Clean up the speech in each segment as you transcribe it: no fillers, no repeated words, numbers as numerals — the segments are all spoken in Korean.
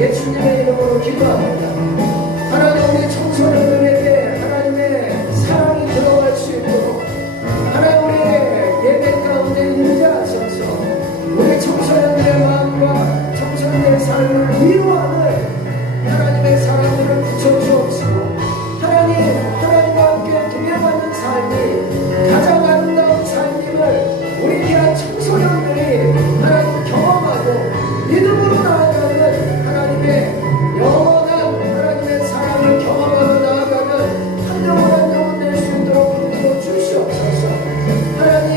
예수님의 이름으로 기도합니다. 하나님, 우리 청소년들에게 하나님의 사랑이 들어갈 수 있도록 하나님, 우리의 예배 가운데 임재하셔서 우리 청소년들의 마음과 청소년들의 삶을 위로하는 하나님의 사랑을 붙여주옵시고, 하나님과 함께 동행하는 삶이 가장 아름다운 삶임을 우리 귀한 청소년들이 하나님 경험하고 믿음으로 나아가는 하나님의 영원한 하나님의 사랑을 경험하고 나아가는 한 영혼 한 영혼 될 수 있도록 인도해 주시옵소서. 하나님,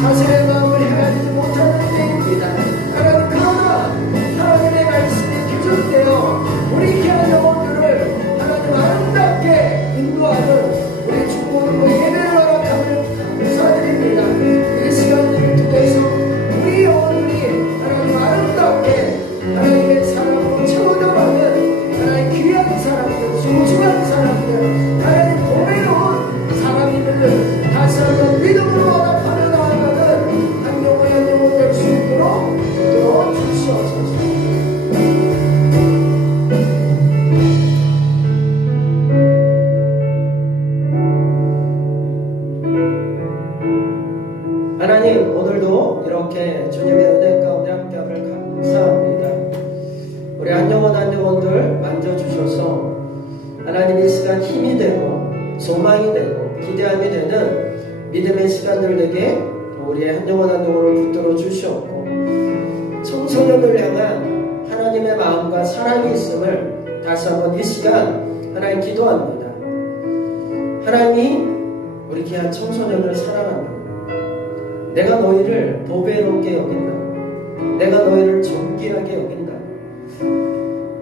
자신의 마음을 헤아리지 못하는 때입니다. 하나님, 그러나 하나님의 말씀이 기준되어 우리 귀한 영혼들을 하나님 아름답게 인도하는 우리 중보기도 예배를 허락함을 감사드립니다. 이 시간을 통해서 우리 영혼들이 하나님 아름답게 하나님의 사랑으로 채워져가는 하나님 귀한 사람들, 소중한 사람들, 하나님 보배로운 사람들을 다시 한번 믿음으로 허락하며 나아가는 한 영혼 한 영혼 될 수 있도록 도와 주시옵소서. 하나님, 오늘도 이렇게 주님의 은혜 가운데 함께함을 감사합니다. 우리 한 영혼 한 영혼들 만져주셔서 하나님 이 시간 힘이 되고 소망이 되고 기대함이 되는 믿음의 시간들 되게 우리의 한 영혼 한 영혼을 붙들어 주시옵고, 청소년을 향한 하나님의 마음과 사랑이 있음을 다시 한번 이 시간 하나님 기도합니다. 하나님이 우리 귀한 청소년을 사랑한다. 내가 너희를 보배롭게 여긴다. 내가 너희를 존귀하게 여긴다.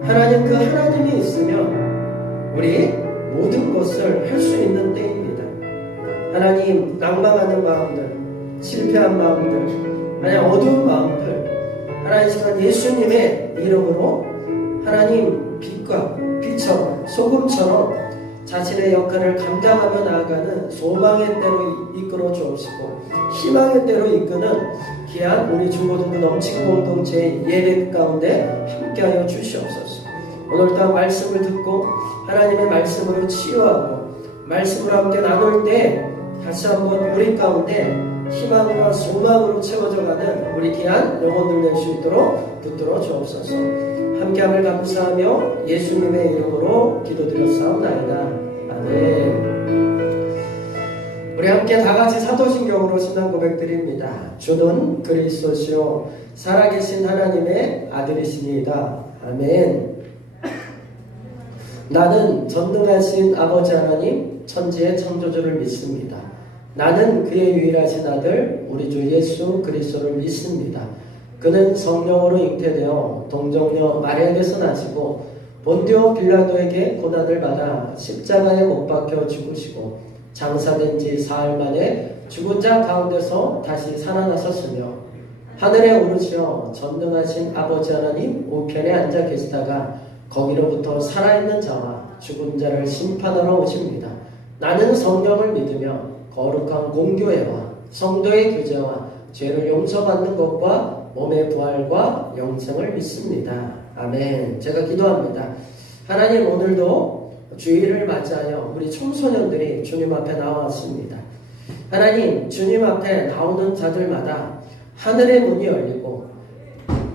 하나님, 그 하나님이 있으면 우리 모든 것을 할 수 있는 때입니다. 하나님, 낭망하는 마음들, 실패한 마음들, 하나님 어두운 마음들, 하나님 시간 예수님의 이름으로 하나님 빛처럼 소금처럼 자신의 역할을 감당하며 나아가는 소망의 때로 이끌어 주옵시고, 희망의 때로 이끄는 귀한 우리 중고등부 넘치는 공동체의 예배 가운데 함께하여 주시옵소서. 오늘 또 말씀을 듣고 하나님의 말씀으로 치유하고 말씀으로 함께 나눌 때 다시 한번 우리 가운데 희망과 소망으로 채워져가는 우리 귀한 영혼들 될 수 있도록 붙들어 주옵소서. 함께함을 감사하며 예수님의 이름으로 기도드렸사옵나이다. 아멘. 우리 함께 다같이 사도신경으로 신앙 고백드립니다. 주는 그리스도시요 살아계신 하나님의 아들이시니이다. 아멘. 나는 전능하신 아버지 하나님 천지의 창조주를 믿습니다. 나는 그의 유일하신 아들 우리 주 예수 그리스도를 믿습니다. 그는 성령으로 잉태되어 동정녀 마리아에게서 나시고 본디오 빌라도에게 고난을 받아 십자가에 못 박혀 죽으시고 장사된 지 사흘 만에 죽은 자 가운데서 다시 살아나셨으며 하늘에 오르시어 전능하신 아버지 하나님 우편에 앉아 계시다가 거기로부터 살아있는 자와 죽은 자를 심판하러 오십니다. 나는 성령을 믿으며 거룩한 공교회와 성도의 교제와 죄를 용서받는 것과 몸의 부활과 영생을 믿습니다. 아멘. 제가 기도합니다. 하나님, 오늘도 주일을 맞이하여 우리 청소년들이 주님 앞에 나왔습니다. 하나님, 주님 앞에 나오는 자들마다 하늘의 문이 열리고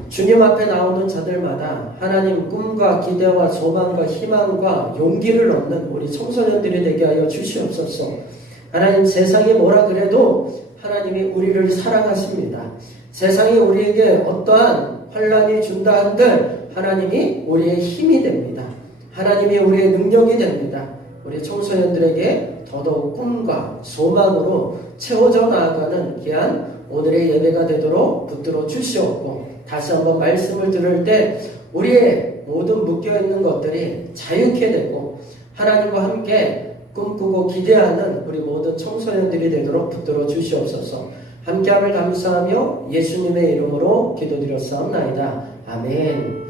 주님 앞에 나오는 자들마다 하나님 꿈과 기대와 소망과 희망과 용기를 얻는 우리 청소년들이 되게 하여 주시옵소서. 하나님, 세상이 뭐라 그래도 하나님이 우리를 사랑하십니다. 세상이 우리에게 어떠한 환난이 준다 한들 하나님이 우리의 힘이 됩니다. 하나님이 우리의 능력이 됩니다. 우리 청소년들에게 더더욱 꿈과 소망으로 채워져 나아가는 귀한 오늘의 예배가 되도록 붙들어 주시옵고, 다시 한번 말씀을 들을 때 우리의 모든 묶여있는 것들이 자유케 되고 하나님과 함께 꿈꾸고 기대하는 우리 모든 청소년들이 되도록 붙들어 주시옵소서. 함께함을 감사하며 예수님의 이름으로 기도드렸사옵나이다. 아멘.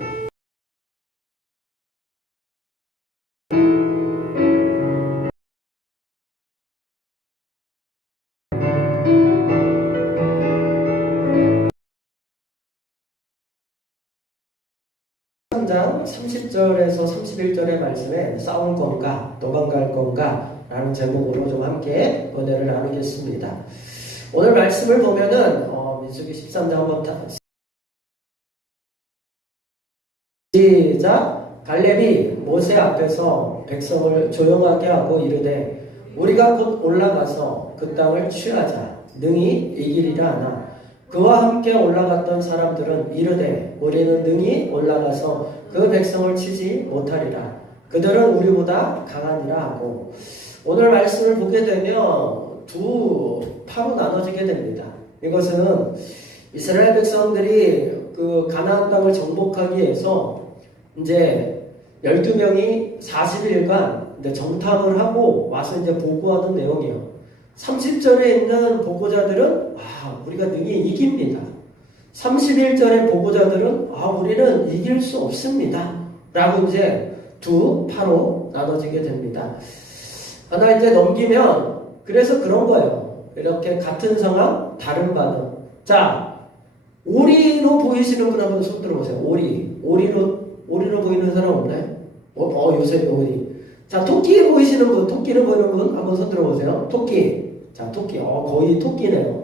13장 30절에서 31절의 말씀에 싸울 건가 도망갈 건가 라는 제목으로 좀 함께 은혜를 나누겠습니다. 오늘 말씀을 보면은 민수기 13장 한번 시작. 갈렙이 모세 앞에서 백성을 조용하게 하고 이르되 우리가 곧 올라가서 그 땅을 취하자 능히 이기리라 하나 그와 함께 올라갔던 사람들은 이르되 우리는 능히 올라가서 그 백성을 치지 못하리라. 그들은 우리보다 강하니라 하고 오늘 말씀을 보게 되면 두 파로 나눠지게 됩니다. 이것은 이스라엘 백성들이 그 가나안 땅을 정복하기 위해서 이제 12명이 40일간 정탐을 하고 와서 이제 보고하는 내용이에요. 30절에 있는 보고자들은 우리가 능히 이깁니다. 31절의 보고자들은 우리는 이길 수 없습니다. 라고 이제 두 파로 나눠지게 됩니다. 하나 이제 넘기면 그래서 그런 거예요. 이렇게 같은 상황 다른 반응. 자, 오리로 보이시는 분 한번 손 들어보세요. 오리로 보이는 사람 없나요? 요새 오리. 자, 토끼 보이시는 분, 토끼를 보이는 분 한번 손 들어보세요. 토끼. 자, 토끼. 거의 토끼네요.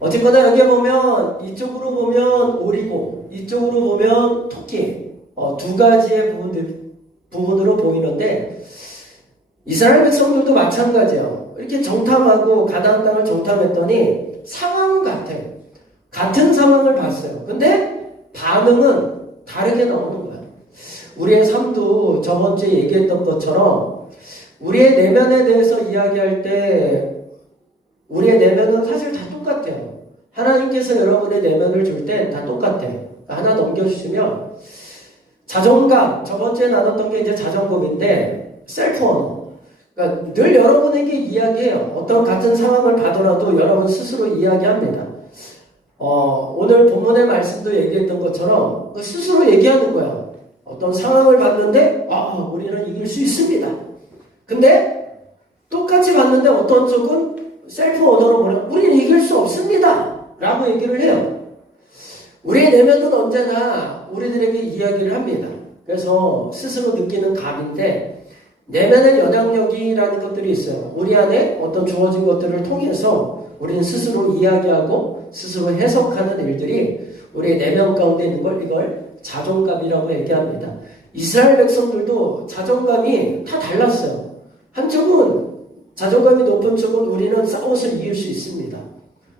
어쨌거나 여기 보면 이쪽으로 보면 오리고 이쪽으로 보면 토끼. 두 가지의 부분으로 보이는데 이스라엘 백성들도 마찬가지예요. 이렇게 정탐하고 가나안 땅을 정탐했더니 상황은 같아. 같은 상황을 봤어요. 근데 반응은 다르게 나오는 거야. 우리의 삶도 저번 주에 얘기했던 것처럼 우리의 내면에 대해서 이야기할 때 우리의 내면은 사실 다 똑같아요. 하나님께서 여러분의 내면을 줄 때 다 똑같아요. 하나 넘겨주시면 자존감, 저번 주에 나눴던 게 이제 자존감인데 셀프 언어. 그러니까 늘 여러분에게 이야기해요. 어떤 같은 상황을 봐더라도 여러분 스스로 이야기합니다. 오늘 본문의 말씀도 얘기했던 것처럼 스스로 얘기하는 거예요. 어떤 상황을 봤는데 우리는 이길 수 있습니다. 근데 똑같이 봤는데 어떤 쪽은 셀프 언어로 뭐래? 우리는 이길 수 없습니다. 라고 얘기를 해요. 우리의 내면은 언제나 우리들에게 이야기를 합니다. 그래서 스스로 느끼는 감인데 내면의 영향력이라는 것들이 있어요. 우리 안에 어떤 주어진 것들을 통해서 우리는 스스로 이야기하고 스스로 해석하는 일들이 우리의 내면 가운데 있는 이걸 자존감이라고 얘기합니다. 이스라엘 백성들도 자존감이 다 달랐어요. 한쪽은 자존감이 높은 쪽은 우리는 싸워서 이길 수 있습니다.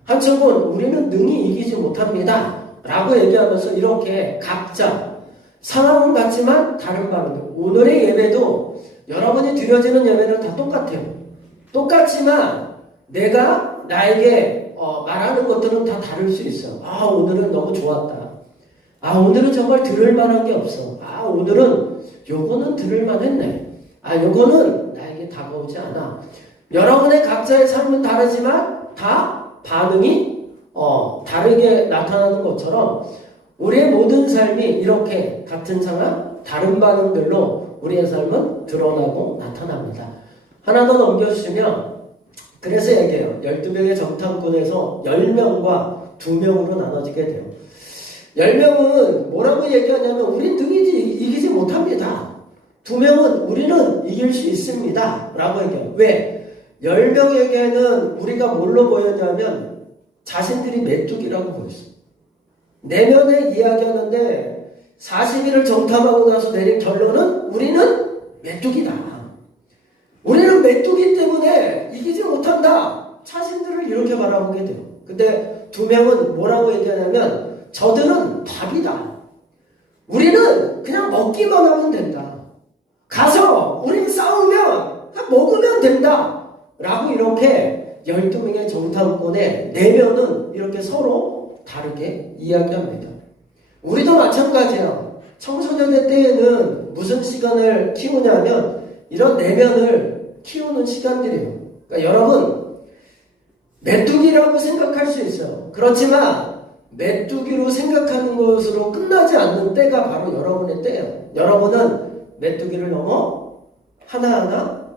한쪽은 우리는 능히 이기지 못합니다. 라고 얘기하면서 이렇게 각자 상황은 같지만 다른 반응. 오늘의 예배도 여러분이 드려지는 예배는 다 똑같아요. 똑같지만 내가 나에게 말하는 것들은 다 다를 수 있어요. 오늘은 너무 좋았다. 오늘은 정말 들을 만한 게 없어. 오늘은 요거는 들을 만했네. 요거는 나에게 다가오지 않아. 여러분의 각자의 삶은 다르지만 다 반응이 다르게 나타나는 것처럼 우리의 모든 삶이 이렇게 같은 상황, 다른 반응들로 우리의 삶은 드러나고 나타납니다. 하나 더 넘겨주시면 그래서 얘기해요. 12명의 정탐꾼에서 10명과 2명으로 나눠지게 돼요. 10명은 뭐라고 얘기하냐면 우린 능히 이기지 못합니다. 2명은 우리는 이길 수 있습니다. 라고 얘기해요. 왜? 10명에게는 우리가 뭘로 보였냐면 자신들이 메뚜기라고 보였어요. 내면에 이야기하는데 40일을 정탐하고 나서 내린 결론은 우리는 메뚜기다. 우리는 메뚜기 때문에 이기지 못한다. 자신들을 이렇게 바라보게 돼요. 근데 2명은 뭐라고 얘기하냐면 저들은 밥이다. 우리는 그냥 먹기만 하면 된다. 가서 우린 싸우면 먹으면 된다. 라고 이렇게 12명의 정탐꾼의 내면은 이렇게 서로 다르게 이야기합니다. 우리도 마찬가지예요. 청소년의 때에는 무슨 시간을 키우냐면 이런 내면을 키우는 시간들이에요. 그러니까 여러분 메뚜기라고 생각할 수 있어요. 그렇지만 메뚜기로 생각하는 것으로 끝나지 않는 때가 바로 여러분의 때예요. 여러분은 메뚜기를 넘어 하나하나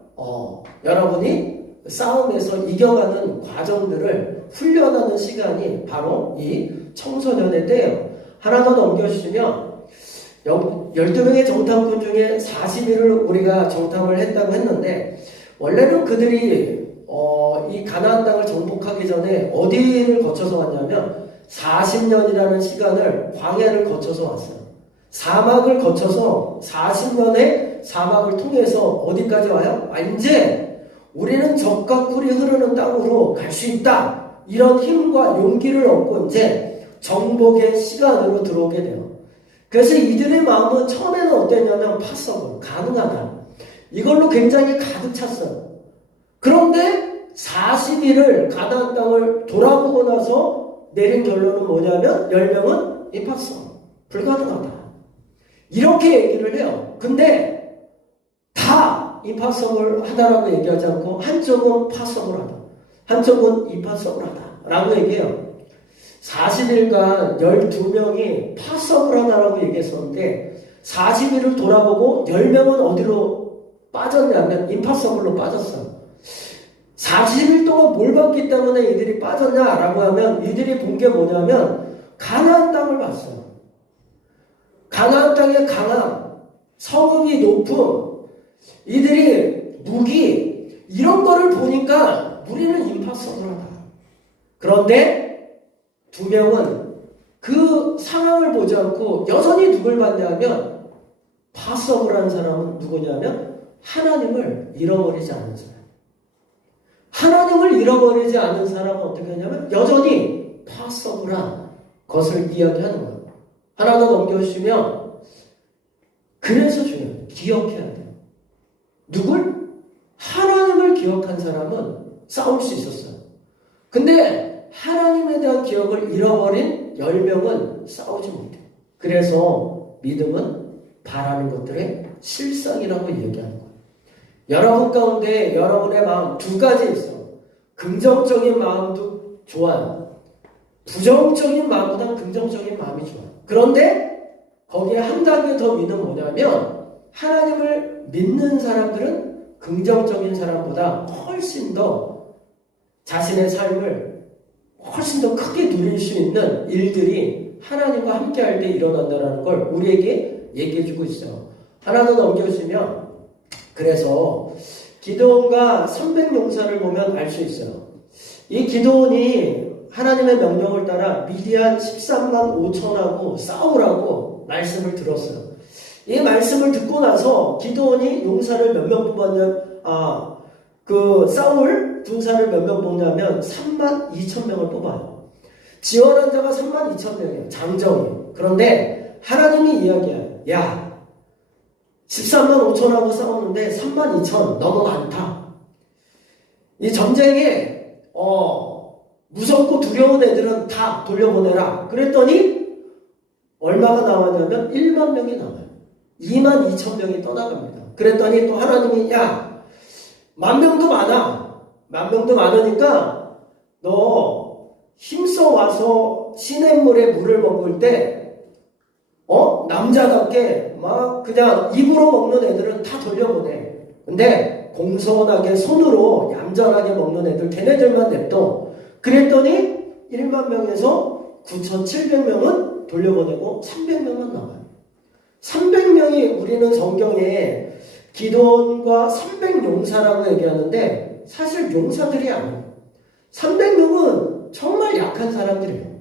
여러분이 싸움에서 이겨가는 과정들을 훈련하는 시간이 바로 이 청소년의 때예요. 하나 더 넘겨주시면 12명의 정탐꾼 중에 40일을 우리가 정탐을 했다고 했는데, 원래는 그들이 이 가나안 땅을 정복하기 전에 어디를 거쳐서 왔냐면 40년이라는 시간을 광야를 거쳐서 왔어요. 사막을 거쳐서 40년의 사막을 통해서 어디까지 와요? 이제 우리는 적과 꿀이 흐르는 땅으로 갈 수 있다. 이런 힘과 용기를 얻고 이제 정복의 시간으로 들어오게 돼요. 그래서 이들의 마음은 처음에는 어땠냐면 파서블, 가능하다. 이걸로 굉장히 가득 찼어요. 그런데 40일을 가나안 땅을 돌아보고 나서 내린 결론은 뭐냐면 10명은 임파서블, 불가능하다. 이렇게 얘기를 해요. 근데 다 임파서블 하다라고 얘기하지 않고 한쪽은 파서블 하다. 한쪽은 임파서블 하다. 라고 얘기해요. 40일간 12명이 파서블 하다라고 얘기했었는데 40일을 돌아보고 10명은 어디로 빠졌냐면 임파서블로 빠졌어요. 40일 동안 뭘 봤기 때문에 이들이 빠졌냐라고 하면 이들이 본 게 뭐냐면 가나안 땅을 봤어요. 가나안 땅의 강함, 성읍이 높음, 이들이 무기 이런 거를 보니까 우리는 임파서블하다. 그런데 2명은 그 상황을 보지 않고 여전히 누굴 봤냐면 파서블한 사람은 누구냐면 하나님을 잃어버리지 않은 사람. 하나님을 잃어버리지 않은 사람은 어떻게 하냐면 여전히 파서블한 것을 이야기하는 거예요. 하나 더 넘겨주시면 그래서 중요해요. 기억해야 돼요. 누굴? 하나님을 기억한 사람은 싸울 수 있었어요. 근데 하나님에 대한 기억을 잃어버린 10명은 싸우지 못해요. 그래서 믿음은 바라는 것들의 실상이라고 얘기하는 거예요. 여러분 가운데 여러분의 마음 두 가지 있어요. 긍정적인 마음도 좋아요. 부정적인 마음보다 긍정적인 마음이 좋아요. 그런데 거기에 한 단계 더 위는 뭐냐면 하나님을 믿는 사람들은 긍정적인 사람보다 훨씬 더 자신의 삶을 훨씬 더 크게 누릴 수 있는 일들이 하나님과 함께 할 때 일어난다는 걸 우리에게 얘기해 주고 있어요. 하나 더 넘겨주시면 그래서 기드온과 300용사를 보면 알 수 있어요. 이 기드온이 하나님의 명령을 따라 미디안 13만 5천하고 싸우라고 말씀을 들었어요. 이 말씀을 듣고 나서 기드온이 용사를 몇 명 뽑았냐면 싸울 군사를 몇 명 뽑냐면 3만 2천 명을 뽑아요. 지원한 자가 3만 2천 명이에요. 장정이. 그런데 하나님이 이야기해요. 야, 13만 5천하고 싸웠는데 3만 2천 너무 많다. 이 전쟁에 무섭고 두려운 애들은 다 돌려보내라. 그랬더니 얼마가 나왔냐면 1만 명이 나와요. 2만 2천 명이 떠나갑니다. 그랬더니 또 하나님이 야, 10,000명도 많아. 10,000명도 많으니까 너 힘써 와서 시냇물에 물을 먹을 때 남자답게 막 그냥 입으로 먹는 애들은 다 돌려보내. 근데 공손하게 손으로 얌전하게 먹는 애들 걔네들만 냅둬. 그랬더니 1만 명에서 9,700명은 돌려보내고 300명만 남아요. 300명이 우리는 성경에 기드온과 300용사라고 얘기하는데 사실 용사들이 아니에요. 300명은 정말 약한 사람들이에요.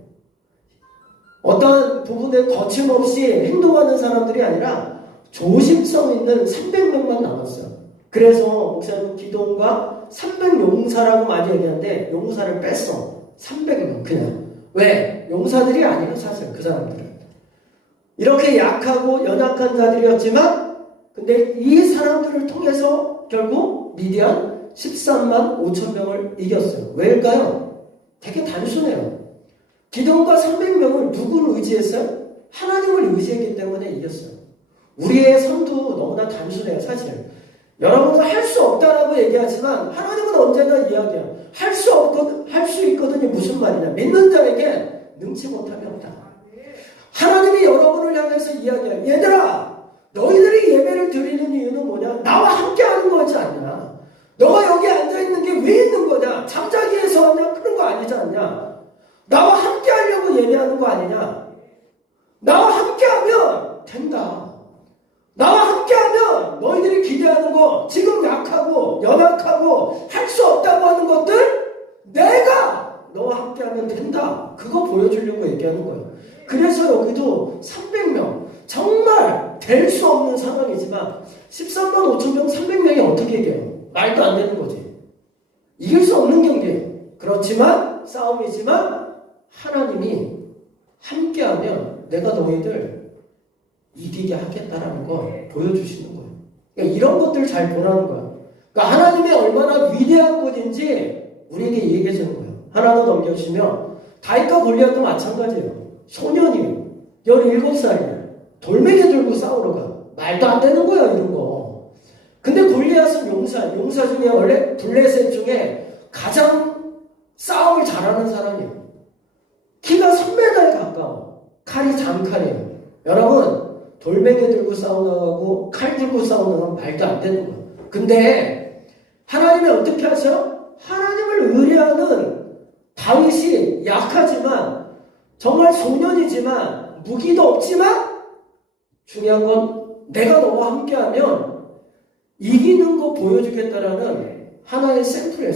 어떤 부분에 거침없이 행동하는 사람들이 아니라 조심성 있는 300명만 남았어요. 그래서 목사님 기드온과 300용사라고 많이 얘기하는데 용사를 뺐어. 300명 그냥. 왜? 용사들이 아니에요 사실 그 사람들은. 이렇게 약하고 연약한 자들이었지만 근데 이 사람들을 통해서 결국 미디안 13만 5천 명을 이겼어요. 왜일까요? 되게 단순해요. 기드온과 300명을 누구를 의지했어요? 하나님을 의지했기 때문에 이겼어요. 우리의 삶도 너무나 단순해요 사실. 여러분은 할 수 없다라고 얘기하지만 하나님은 언제나 이야기해요. 할 수 있거든요. 무슨 말이냐. 믿는 자에게 능치 못함이 없다. 하나님이 여러분을 향해서 이야기해요. 얘들아, 너희들이 예배를 드리는 이유는 뭐냐? 나와 함께 하는 거지 않냐? 너가 여기 앉아있는 게 왜 있는 거냐? 잠자기에서 하냐? 그런 거 아니지 않냐? 나와 함께 하려고 예배하는 거 아니냐? 나와 함께 하면 된다. 얘기하는 거예요. 그래서 여기도 300명, 정말 될 수 없는 상황이지만 13만 5천 명, 300명이 어떻게 이겨요? 말도 안 되는 거지. 이길 수 없는 경기예요. 그렇지만 싸움이지만 하나님이 함께하면 내가 너희들 이기게 하겠다라는 걸 보여주시는 거예요. 그러니까 이런 것들 잘 보라는 거야. 그러니까 하나님이 얼마나 위대한 분인지 우리에게 얘기해 주는 거예요. 하나 더 넘겨주시면 다윗과 골리앗도 마찬가지예요. 소년이에요. 17살이에요. 돌멩이 들고 싸우러 가. 말도 안 되는 거야 이런 거. 근데 골리앗은 용사 중에 원래 블레셋 중에 가장 싸움을 잘하는 사람이에요. 키가 3m에 가까워. 칼이 장칼이에요. 여러분 돌멩이 들고 싸우나가고 칼 들고 싸우는 건 말도 안 되는 거예요. 근데 하나님이 어떻게 하셔? 하나님을 의뢰하는 다윗이 약하지만 정말 소년이지만 무기도 없지만 중요한 건 내가 너와 함께하면 이기는 거 보여주겠다라는 하나의 샘플이에요.